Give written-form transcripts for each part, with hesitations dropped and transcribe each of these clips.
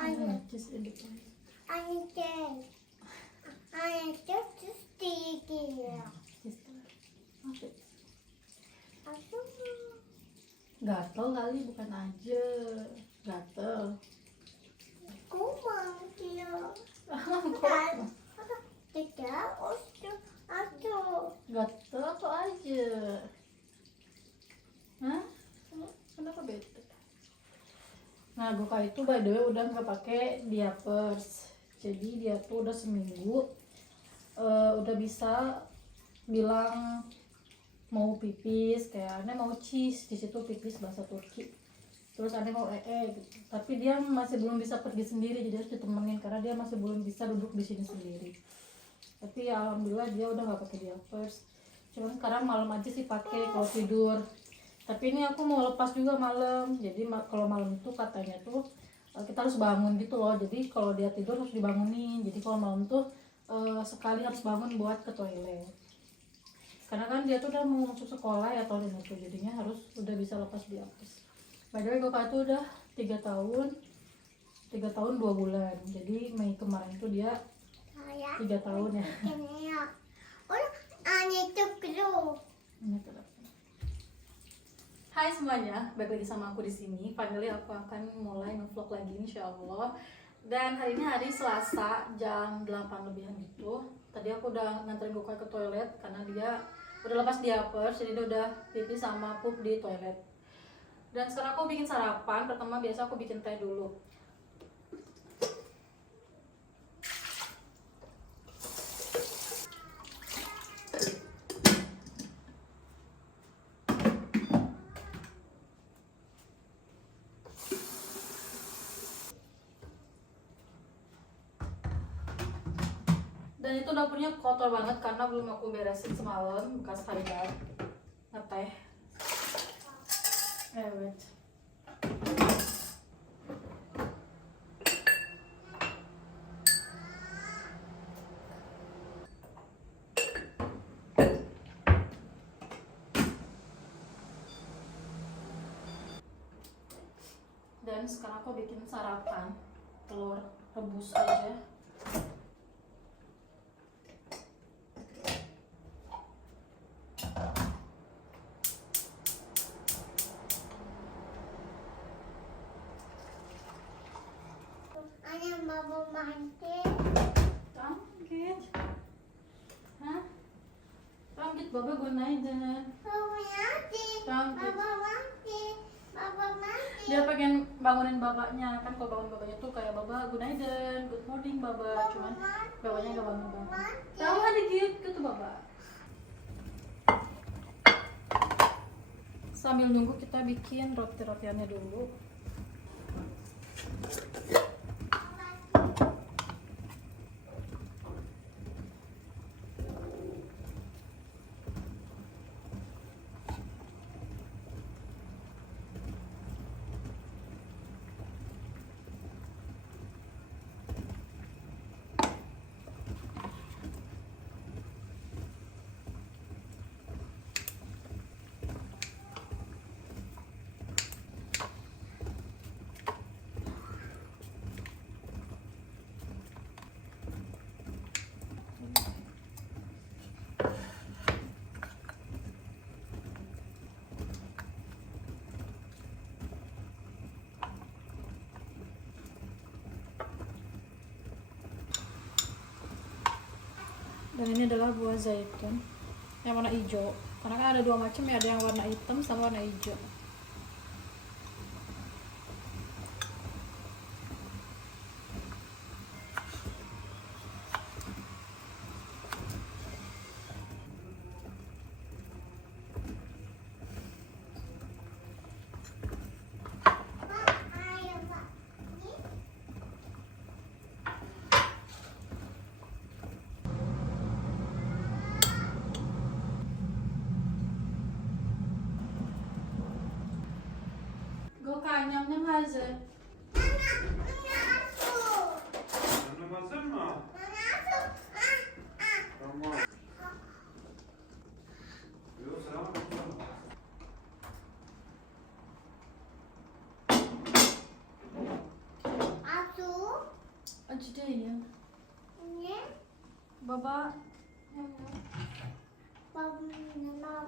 Anne, anne, anne çok istiyor. Gatel kali bukan aja. Gatel. Kumang dia. Tidak, aduh. Gatel apa aja? Hah? Kenapa bete? Nah, Goka itu by the way udah nggak pakai diapers. Jadi dia tuh udah seminggu udah bisa bilang mau pipis, kayak aneh mau cheese, di situ pipis bahasa Turki. Terus aneh mau gitu. Tapi dia masih belum bisa pergi sendiri, jadi harus ditemenin karena dia masih belum bisa duduk di sini sendiri. Tapi ya alhamdulillah dia udah nggak pakai diapers. Cuman sekarang malam aja sih pakai kalau tidur. Tapi ini aku mau lepas juga malam. Jadi kalau malam itu katanya tuh kita harus bangun gitu loh. Jadi kalau dia tidur harus dibangunin. Jadi kalau malam tuh sekali harus bangun buat ke toilet. Karena kan dia tuh udah mau masuk sekolah ya tahun ini tuh, jadinya harus udah bisa lepas diapers. By the way Goka tuh udah 3 tahun 2 bulan. Jadi Mei kemarin tuh dia 3 tahun ya. Hai semuanya, balik lagi sama aku di sini. Finally aku akan mulai nge-vlog lagi insyaallah. Dan hari ini hari Selasa jam 8 lebihan gitu. Tadi aku udah nganterin Goka ke toilet karena dia udah lepas diapers, jadi dia udah pipis sama pup di toilet. Dan sekarang aku bikin sarapan. Pertama biasa aku bikin teh dulu. Dan itu dapurnya kotor banget karena belum aku beresin semalam bekas haidar ngeteh. Wait. Dan sekarang aku bikin sarapan telur rebus aja. Anne baba mandi. Tangkit. Hah? Tangkit baba gunain jangan. Baba mandi. Tangkit. Baba mandi. Baba mandi. Dia pengen bangunin bapaknya, kan kalau bangun bapaknya tuh kayak baba gunaiden, good morning baba, cuman bapaknya gak bangun. Tahu dikit gitu baba. Sambil nunggu kita bikin roti-rotiannya dulu. Dan ini adalah buah zaitun yang warna hijau. Karena kan ada 2 macam ya, ada yang warna hitam sama warna hijau. Goka nyam hazır. Annem hazır mı? Tamam. Yok selam. today ya. Ini Baba. pemerintah.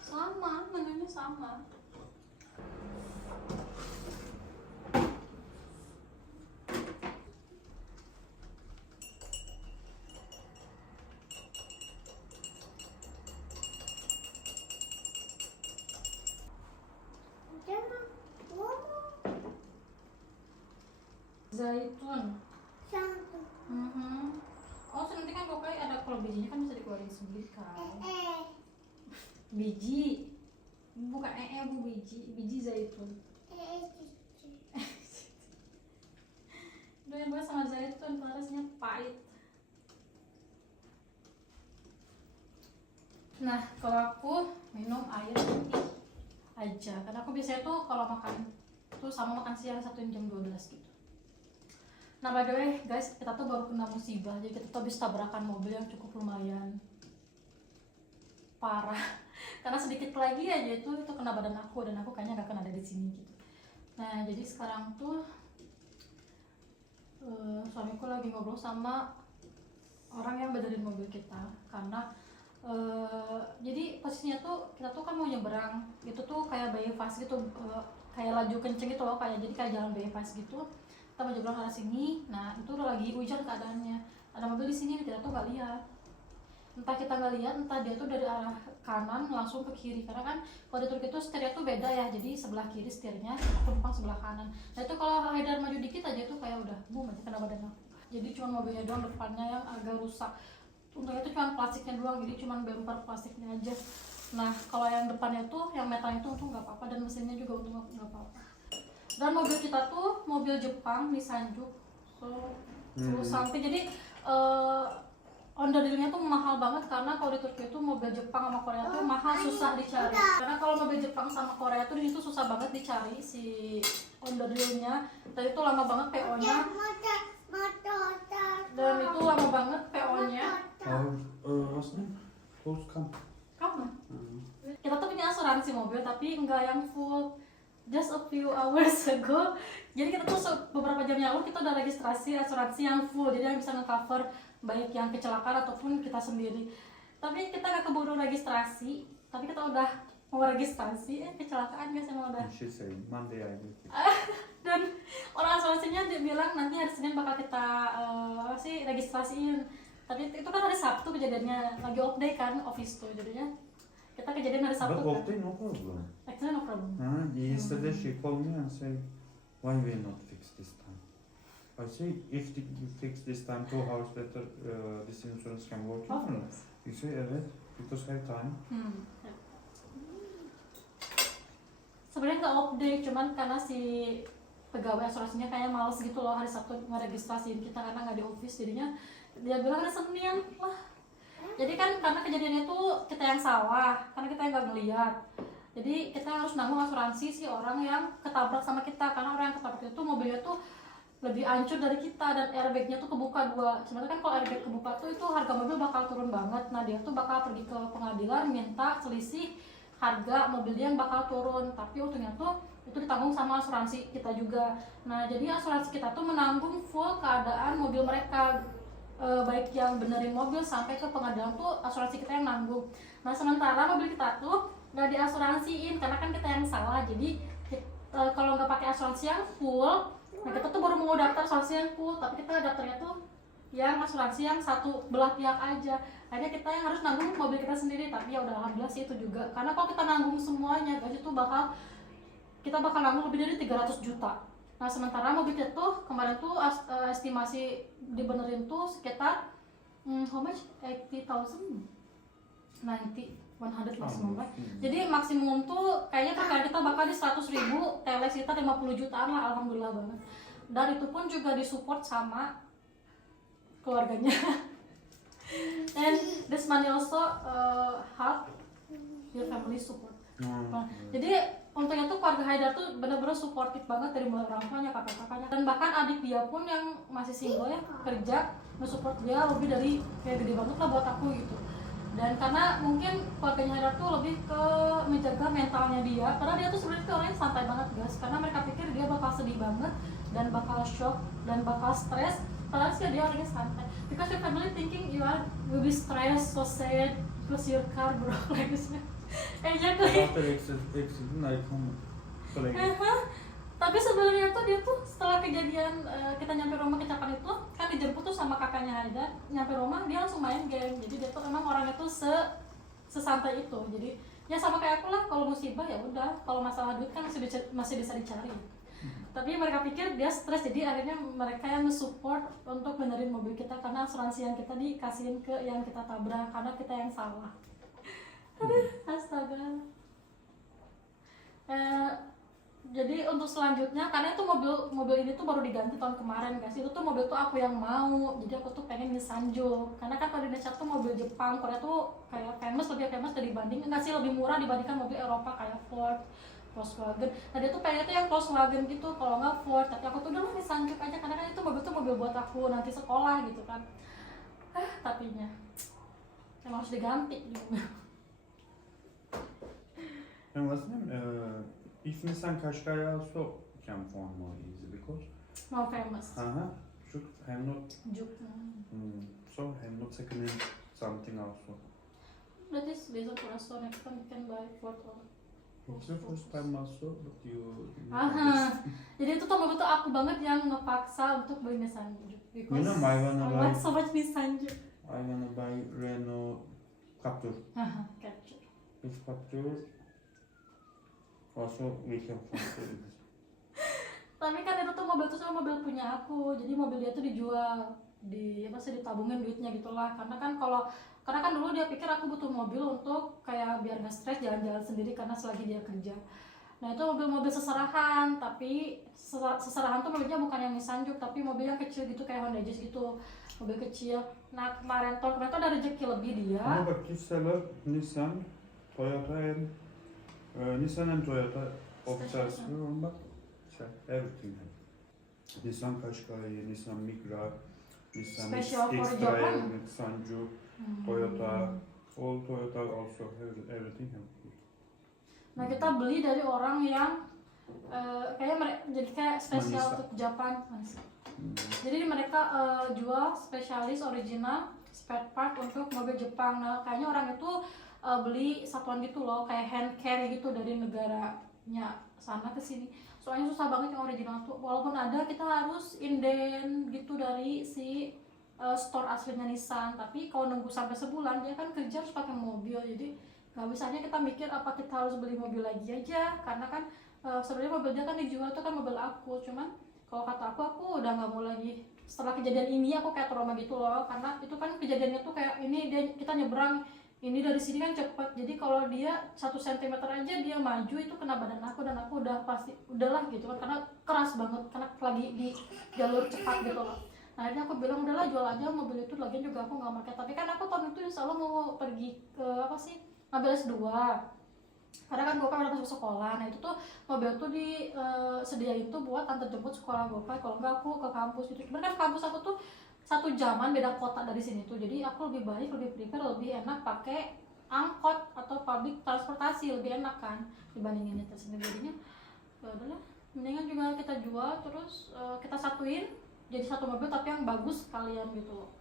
Sama, menunya sama. Jangan ngomong. Zaitun. Satu. Oh, nanti kan pokoknya ada kalau bijinya kan bisa dikeluarin sendiri kan. Biji. Bukan bu, biji zaitun. Doyan banget sama zaitun, rasanya pahit. Nah, kalau aku minum air putih aja, karena aku biasanya tuh kalau makan tuh sama makan siang satuin jam 12 gitu. Nah, by the way guys, kita tuh baru kena musibah, jadi kita tuh habis tabrakan mobil yang cukup lumayan parah. Karena sedikit lagi aja itu kena badan aku, dan aku kayaknya gak akan ada di sini gitu. Nah, jadi sekarang tuh suamiku lagi ngobrol sama orang yang benerin mobil kita, karena jadi posisinya tuh kita tuh kan mau nyebrang, itu tuh kayak bypass gitu, kayak laju kenceng gitu loh, kayak jalan bypass gitu. Kita mau nyebrang arah sini, nah itu udah lagi hujan keadaannya, ada mobil di sini, kita tuh nggak lihat, entah kita nggak lihat, entah dia tuh dari arah kanan langsung ke kiri, karena kan kalau di Turki itu setirnya tuh beda ya, jadi sebelah kiri setirnya, penumpang sebelah kanan. Nah itu kalau Haidar maju dikit aja tuh kayak udah boom aja kena badan aku. Jadi cuma mobilnya doang depannya yang agak rusak. Untungnya itu cuma plastiknya doang, jadi cuma bumper plastiknya aja. Nah kalau yang depannya tuh, yang metalnya tuh untung nggak apa-apa, dan mesinnya juga untung nggak apa-apa. Dan mobil kita tuh mobil Jepang di Sanjuk, so sampai jadi onderdilnya tuh mahal banget, karena kalau di Turki itu mobil Jepang sama Korea tuh mahal, susah dicari. Karena kalau mobil Jepang sama Korea tuh di situ susah banget dicari si onderdilnya, dan itu lama banget PO-nya. Dan itu lama banget PO-nya. What's name? Close come. Kamu? Kita tuh punya asuransi mobil, tapi enggak yang full. Just a few hours ago, jadi kita tuh beberapa jam yang lalu kita udah registrasi asuransi yang full, jadi yang bisa nge-cover baik yang kecelakaan ataupun kita sendiri. Tapi kita gak keburu registrasi, tapi kita udah mau registrasi, kecelakaan guys, emang udah. She said Monday I will. Dan orang asuransinya dia bilang nanti hari Senin bakal kita registrasiin. Tapi itu kan hari Sabtu kejadiannya, lagi off day kan, office tuh, jadinya kita kejadian hari Sabtu But kan. okay, no problem. Actually no problem. Yesterday she called me and said, why we not fix this time? I say, if you fix this time 2 hours later, this insurance can work. Of course. You say evet, because have time. Sebenarnya nggak off day, cuman karena si pegawai asuransinya kayaknya males gitu loh hari Sabtu ngeregistrasiin kita karena nggak di office, jadinya dia bilang hari Senin lah. Jadi kan karena kejadiannya tuh kita yang salah, karena kita yang nggak ngeliat. Jadi kita harus nanggung asuransi si orang yang ketabrak sama kita, karena orang yang ketabrak itu mobilnya tuh lebih hancur dari kita, dan airbagnya tuh kebuka 2. Sebenarnya kan kalau airbag kebuka tuh itu harga mobil bakal turun banget. Nah dia tuh bakal pergi ke pengadilan minta selisih harga mobil dia yang bakal turun, tapi untungnya tuh itu ditanggung sama asuransi kita juga. Nah jadi asuransi kita tuh menanggung full keadaan mobil mereka, baik yang benerin mobil sampai ke pengadilan tuh asuransi kita yang nanggung. Nah sementara mobil kita tuh nggak diasuransiin karena kan kita yang salah, jadi kalau nggak pakai asuransi yang full, nah kita tuh baru mau daftar asuransi yang full, tapi kita daftarnya tuh yang asuransi yang satu belah pihak aja. Akhirnya kita yang harus nanggung mobil kita sendiri, tapi ya udah alhamdulillah sih itu juga, karena kalau kita nanggung semuanya guys itu kita bakal nanggung lebih dari 300 juta. Nah sementara mobil kita tuh kemarin tuh estimasi dibenerin tuh sekitar how much? 80,000? 100 maximum right? Jadi maksimum tuh kayaknya perkara kita bakal di 100.000, tele kita 50 jutaan lah, alhamdulillah banget. Dan itu pun juga disupport sama keluarganya. And this money also help your family support. Nah, jadi untungnya tuh keluarga Haidar tuh bener-bener supportif banget dari mulai orang tuanya, kakak-kakaknya, dan bahkan adik dia pun yang masih single ya kerja nge-support dia lebih dari kayak gede banget lah buat aku gitu. Dan karena mungkin keluarganya Haidar tuh lebih ke menjaga mentalnya dia, karena dia tuh sebenarnya orangnya santai banget guys, karena mereka pikir dia bakal sedih banget dan bakal shock dan bakal stres. Padahal sih dia orangnya santai. Because your family thinking you will be stressed, so sad because your car broke like this. Exactly. After accident, I come play. Tapi sebenarnya tuh dia tuh setelah kejadian kita nyampe rumah kecapan itu kan dijemput tuh sama kakaknya Haida, nyampe rumah dia langsung main game. Jadi dia tuh emang orangnya tuh sesantai itu. Jadi ya sama kayak aku lah, kalau musibah ya udah, kalau masalah duit kan masih bisa dicari. Tapi mereka pikir dia stres, jadi akhirnya mereka yang nge-support untuk benerin mobil kita karena asuransi yang kita dikasihin ke yang kita tabrak karena kita yang salah. Aduh, astaga. Jadi untuk selanjutnya, karena itu mobil ini tuh baru diganti tahun kemarin guys. Itu tuh mobil tuh aku yang mau, jadi aku tuh pengen Nissan Juke. Karena kan kalau di Indonesia tuh mobil Jepang, Korea tuh kayak lebih famous dibanding, enggak sih, lebih murah dibandingkan mobil Eropa kayak Ford, Volkswagen. Nah dia tuh pengen tuh yang Volkswagen gitu, kalau nggak Ford. Tapi aku tuh udah Nissan Juke aja, karena kan itu mobil buat aku nanti sekolah gitu kan. Tapinya emang harus diganti gitu. And what's the name? If Nissan Qashqai also can find more easy because More famous. should have not Juke. so have not second hand something also. That is better for us, so next time we can buy Ford or It's the first time also, but you Jadi itu tuh mobil tuh aku banget yang ngepaksa untuk beli Nissan Juke because You know, I wanna I buy- want so much Nissan Juke. I wanna buy Renault Captur. Capture. If Captur also we can find it. Tapi kan itu tuh mobil tuh sama mobil punya aku, jadi mobil dia tuh dijual, ditabungin duitnya gitulah. Karena kan dulu dia pikir aku butuh mobil untuk kayak biar nggak stres jalan-jalan sendiri karena selagi dia kerja. Nah itu mobil seserahan, tapi seserahan tuh mobilnya bukan yang Nissan Juke, tapi mobil yang kecil gitu kayak Honda Jazz gitu, mobil kecil. Nah kemarin tuh ada rezeki lebih dia. No, but you sell a Nissan, Toyota and Toyota officers, but everything. Nissan Qashqai, Nissan Micra, Nissan Special for X-Trail, Japan. Nissan Juke, Toyota, all Toyota also have everything. Nah kita beli dari orang yang jadi kayak spesial Manisa. untuk Japan. Jadi mereka jual spesialis original spare part untuk mobil Jepang. Nah kayaknya orang itu beli satuan gitu loh, kayak hand carry gitu dari negaranya sana ke sini. Soalnya susah banget yang original tuh. Walaupun ada, kita harus inden gitu dari si store aslinya Nissan. Tapi kalau nunggu sampai sebulan, dia kan kerja harus pakai mobil. Jadi nggak bisanya kita mikir apa kita harus beli mobil lagi aja. Karena kan sebenarnya mobilnya kan dijual tuh kan mobil aku. Cuman kalau kata aku udah nggak mau lagi. Setelah kejadian ini aku kayak trauma gitu loh. Karena itu kan kejadiannya tuh kayak ini kita nyebrang. Ini dari sini kan cepet, jadi kalau dia 1 cm aja dia maju itu kena badan aku dan aku udah pasti udahlah gitu kan, karena keras banget karena lagi di jalur cepat gitu loh. Nah akhirnya aku bilang udahlah jual aja mobil itu, lagian juga aku nggak pakai. Tapi kan aku tahun itu insya Allah mau pergi ke ngambil S2 karena kan Gopay udah masuk sekolah. Nah itu tuh mobil tuh disediain tuh buat antar jemput sekolah Gopay, kalau nggak aku ke kampus gitu. Cuman kan kampus aku tuh 1 jaman beda kota dari sini tuh, jadi aku lebih prefer lebih enak pakai angkot atau public transportasi, lebih enak kan dibandingin nyetir sendiri. Jadinya ya udahlah, mendingan juga kita jual terus kita satuin jadi 1 mobil tapi yang bagus sekalian gitu loh.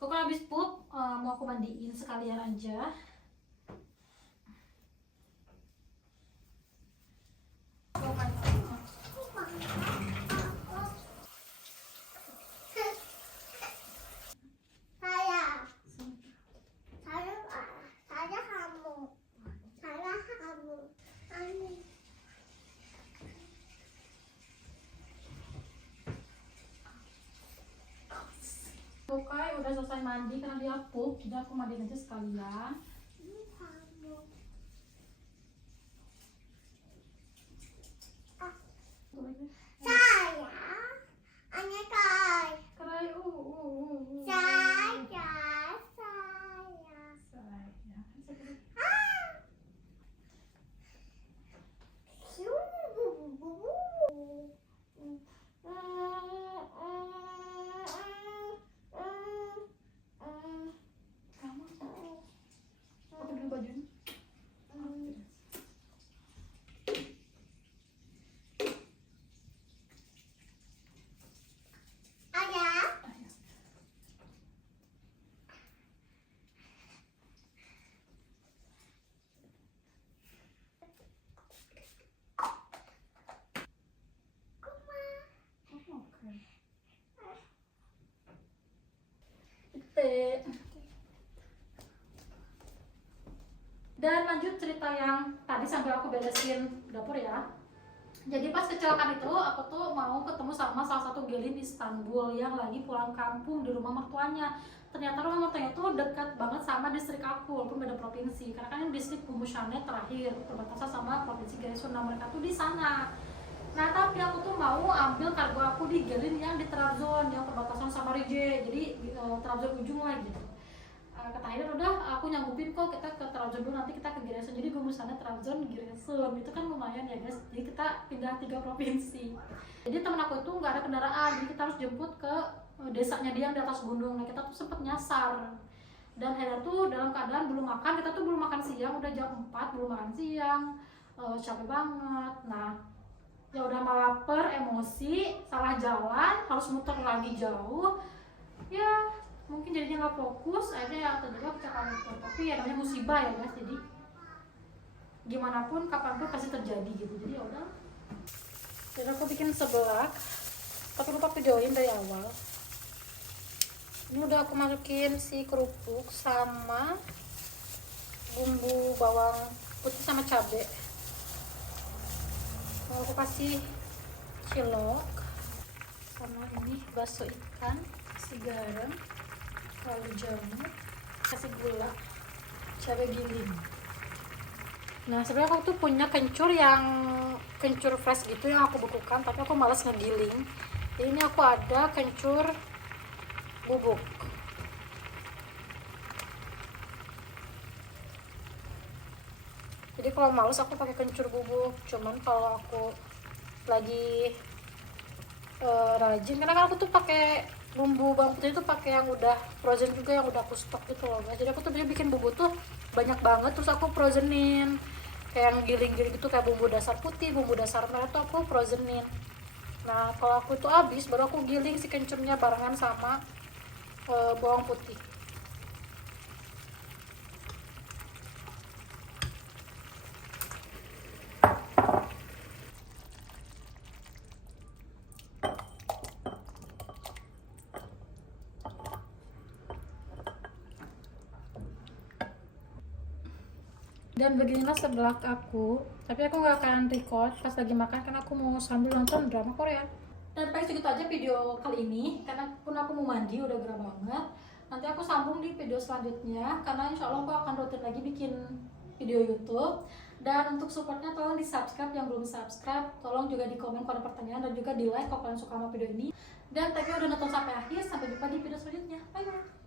Kok kan habis pup mau aku mandiin sekalian aja. Gopay udah selesai mandi karena dia pup, jadi aku mandiin aja sekalian. Saya, hanya kai. Kerai Saya. lanjut cerita yang tadi sambil aku beresin dapur ya. Jadi pas kecelakaan itu aku tuh mau ketemu sama salah satu gelin di Istanbul yang lagi pulang kampung di rumah mertuanya. Ternyata rumah mertuanya tuh dekat banget sama distrik aku walaupun beda provinsi. Karena kan distrik Gümüşhane terakhir perbatasan sama provinsi Giresun. Nah mereka tuh di sana. Nah tapi aku tuh mau ambil kargo aku di gelin yang di Trabzon yang perbatasan sama Rize. Jadi Trabzon ujung lah gitu. Kata Haidar udah aku nyanggupin kok kita ke Trabzon dulu nanti kita ke Giresun. Jadi Gümüşhane Trabzon Giresun itu kan lumayan ya guys, jadi kita pindah 3 provinsi. Jadi temen aku itu nggak ada kendaraan, jadi kita harus jemput ke desanya dia yang di atas gunung. Nah kita tuh sempet nyasar dan Haidar tuh dalam keadaan belum makan, kita tuh belum makan siang, udah jam 4 belum makan siang, capek banget. Nah ya udah malah lapar, emosi, salah jalan, harus muter lagi jauh ya, mungkin jadinya nggak fokus, akhirnya yang terjadi kecelakaan itu. Tapi ya namanya musibah ya guys, jadi gimana pun kapanpun pasti terjadi gitu. Jadi ya udah, jadi aku bikin seblak tapi lupa videoin dari awal. Ini udah aku masukin si kerupuk sama bumbu bawang putih sama cabai. Mau aku kasih cilok sama ini bakso ikan, kasih garam, lalu jamur, kasih gula, cabai giling. Nah sebenarnya aku tuh punya kencur fresh gitu yang aku bekukan, tapi aku malas ngegiling. Jadi ini aku ada kencur bubuk. Jadi kalau males aku pakai kencur bubuk. Cuman kalau aku lagi rajin, karena kan aku tuh pakai bumbu bawang putih itu pakai yang udah frozen juga, yang udah aku stok gitu loh guys. Jadi aku tuh bikin bumbu tuh banyak banget, terus aku frozenin kayak yang giling-giling gitu, kayak bumbu dasar putih, bumbu dasar merah tuh aku frozenin. Nah kalau aku itu habis baru aku giling si kencurnya barengan sama bawang putih. Dan beginilah seblak aku, tapi aku nggak akan record pas lagi makan karena aku mau sambil nonton drama Korea. Dan paling segitu aja video kali ini, karena pun aku mau mandi udah gerah banget. Nanti aku sambung di video selanjutnya, karena insya Allah aku akan rutin lagi bikin video YouTube. Dan untuk supportnya tolong di subscribe yang belum subscribe, tolong juga di komen kalau ada pertanyaan, dan juga di like kalau kalian suka sama video ini. Dan thank you udah nonton sampai akhir, sampai jumpa di video selanjutnya, bye bye.